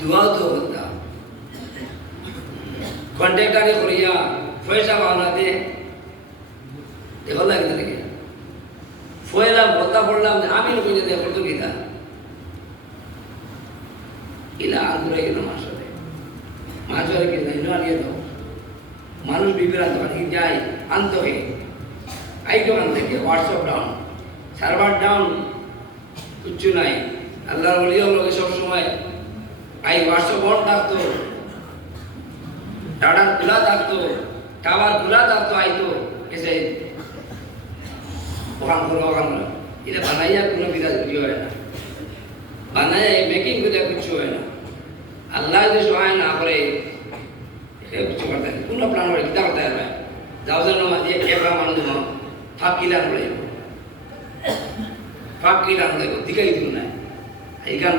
दुआ तो होता कॉन्ट्रैक्टर करिया पैसा पाना दे देखो लगे लगे ফয়লা বলতা পড়লাম যে আমি লোক যদি করতো কিনা ইলা আন্দোলন গেল মাসরে কিনা ইনো আনিয়ে দাও মানুষ বিভ্রান্ত হয় যাই আনতে হয় আইডোকান থেকে হোয়াটসঅ্যাপ ডাউন সার্ভার ডাউন কিচ্ছু নাই আল্লাহর ওলিয়া লোকে সবসময় আই হোয়াটসঅ্যাপ অন থাকতো ডাটা খোলা থাকতো টাওয়ার খোলা থাকতো আইতো এসে ওখান করে এটা বানাইয়া কোনো বিরাজ করি হয় না বানাইয়া মেকিং করে কিছু হয় না আল্লাহ যদি সহায় না করে কিছু করতে কোনো প্ল্যান করে কিতা করতে হবে যাও যেন দিয়ে ক্যামেরা মানুষ ফাঁকিলা নড়াইব ফাঁকিলা নড়াইব দিকাই দিন না এই গান